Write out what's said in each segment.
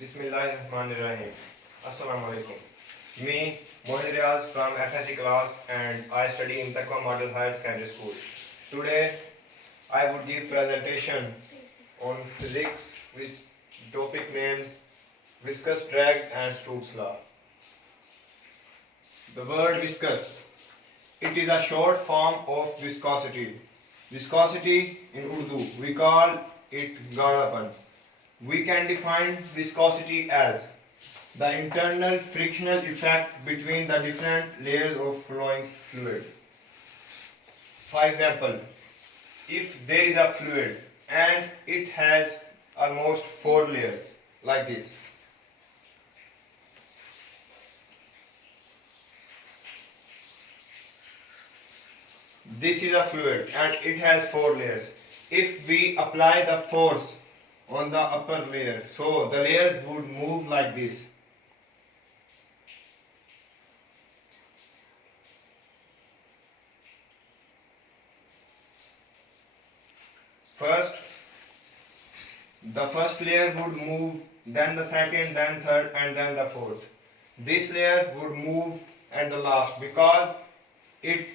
Bismillahirrahmanirrahim. Assalamu alaikum. Me, Mohid Riaz from FSC class, and I study in Taqwa Model Higher Secondary School. Today, I would give presentation on physics with topic names viscous drag and Stokes law. The word viscous, it is a short form of viscosity. Viscosity in Urdu, we call it gaudhapan. We can define viscosity as the internal frictional effect between the different layers of flowing fluid. For example, if there is a fluid and it has almost 4 layers like this. This is a fluid and it has 4 layers. If we apply the force on the upper layer, so the layers would move like this. First, the first layer would move, then the second, then third, and then the fourth. This layer would move at the last because it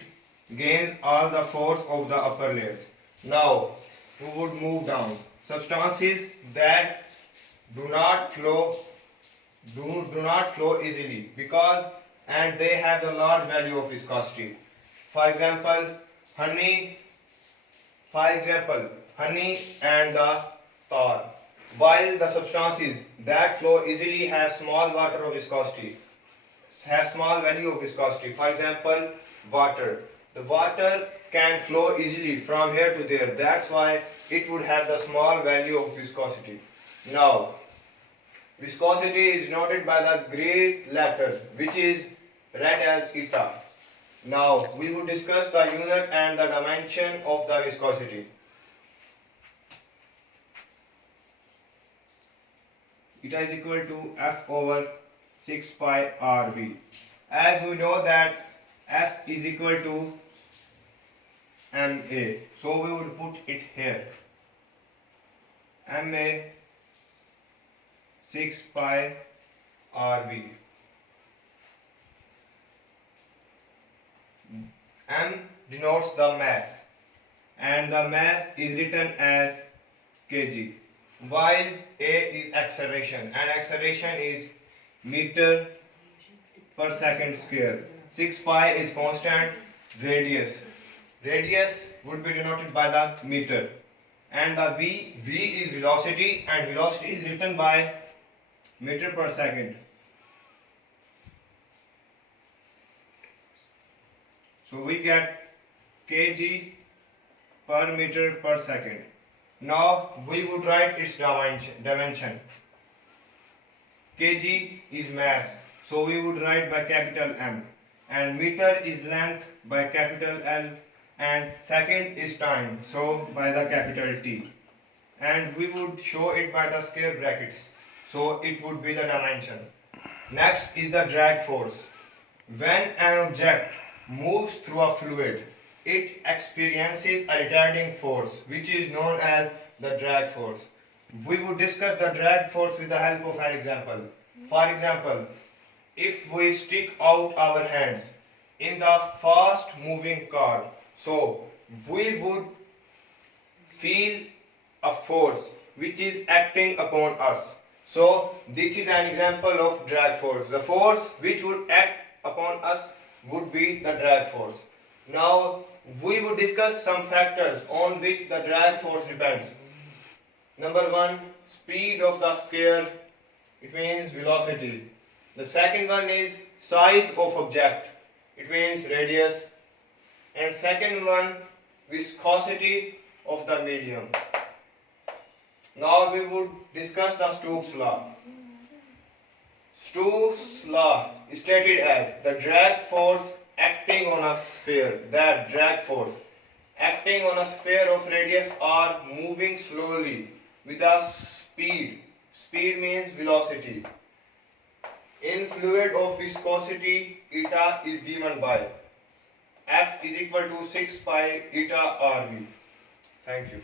gains all the force of the upper layers. Now, we would move down. Substances that do not flow easily because and they have the large value of viscosity. For example, honey and the tar. While the substances that flow easily have small value of viscosity. For example, water. The water can flow easily from here to there. That's why it would have the small value of viscosity. Now, viscosity is noted by the Greek letter which is read as eta. Now, we will discuss the unit and the dimension of the viscosity. Eta is equal to F over 6 pi RV. As we know that F is equal to MA. So we would put it here. MA 6 pi RV. M denotes the mass and the mass is written as kg, while A is acceleration and acceleration is meter per second square. 6 pi is constant. Radius would be denoted by the meter, and the V is velocity, and velocity is written by meter per second. So we get kg per meter per second. Now we would write its dimension. Kg is mass, so we would write by capital M, and meter is length by capital L, and second is time, so by the capital T, and we would show it by the square brackets, so it would be the dimension. Next is the drag force. When an object moves through a fluid, it experiences a retarding force which is known as the drag force. We would discuss the drag force with the help of an example. For example, if we stick out our hands in the fast moving car, so we would feel a force which is acting upon us. So this is an example of drag force. The force which would act upon us would be the drag force. Now we would discuss some factors on which the drag force depends. Number 1, speed of the sphere, it means velocity. The second one is size of object, it means radius. And second one, viscosity of the medium. Now we would discuss the Stokes law. Stokes law is stated as the drag force acting on a sphere. That drag force acting on a sphere of radius are moving slowly with a speed. Speed means velocity. In fluid of viscosity, eta is given by F is equal to 6 pi eta RV. Thank you.